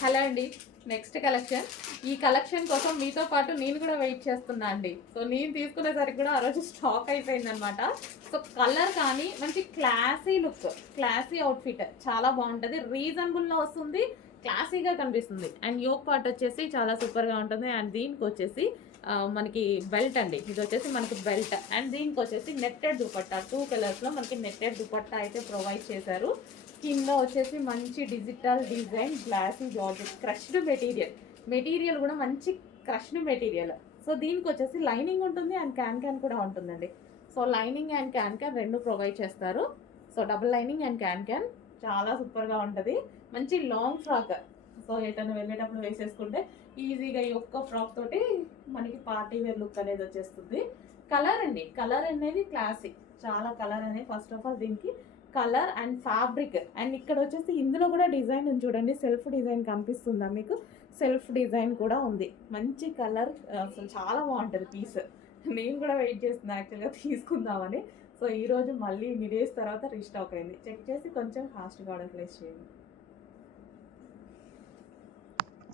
Hello అండి. Next collection. ఈ collection కోసం మీతో పాటు నేను కూడా వెయిట్ చేస్తున్నా అండి. సో నేను తీసుకునేసరికి కూడా ఆ రోజు స్టాక్ అయిపోయిందనమాట. సో కలర్ కానీ మంచి క్లాసీ లుక్, క్లాసీ అవుట్ఫిట్ చాలా బాగుంటుంది. రీజనబుల్లో వస్తుంది, క్లాసీగా కనిపిస్తుంది. అండ్ యోక్ పార్ట్ వచ్చేసి చాలా సూపర్గా ఉంటుంది. అండ్ దీనికి వచ్చేసి మనకి బెల్ట్ అండి. ఇది వచ్చేసి మనకి బెల్ట్ అండ్ దీనికి వచ్చేసి నెట్టెడ్ దుపట్టా 2 కలర్స్లో మనకి నెట్టెడ్ దుపట్టా అయితే ప్రొవైడ్ చేశారు. కింద వచ్చేసి మంచి digital design glossy georgette crushed material కూడా మంచి క్రష్డ్ మెటీరియల్. సో దీనికి వచ్చేసి లైనింగ్ ఉంటుంది అండ్ క్యాన్ కూడా ఉంటుందండి. సో లైనింగ్ అండ్ క్యాన్ రెండు ప్రొవైడ్ చేస్తారు. So double lining and can చాలా సూపర్గా ఉంటుంది. మంచి లాంగ్ ఫ్రాక్. సో ఎటన్నా వెళ్ళేటప్పుడు వేసేసుకుంటే ఈజీగా ఈ ఒక్క ఫ్రాక్ తోటి మనకి పార్టీ వేర్ లుక్ అనేది వచ్చేస్తుంది. కలర్ అండి, కలర్ అనేది క్లాసిక్, చాలా కలర్ అనేది ఫస్ట్ ఆఫ్ ఆల్ దీనికి కలర్ అండ్ ఫ్యాబ్రిక్. అండ్ ఇక్కడ వచ్చేసి ఇందులో కూడా డిజైన్ ఉంది చూడండి, సెల్ఫ్ డిజైన్ కనిపిస్తుందా మీకు? సెల్ఫ్ డిజైన్ కూడా ఉంది. మంచి కలర్, అసలు చాలా బాగుంటుంది పీస్. నేను కూడా వెయిట్ చేస్తున్నాను యాక్చువల్గా తీసుకుందామని. సో ఈరోజు మళ్ళీ ఇన్ని డేస్ తర్వాత రీస్టాక్ అయింది. చెక్ చేసి కొంచెం ఫాస్ట్గా ఆర్డర్ ప్లేస్ చేయండి.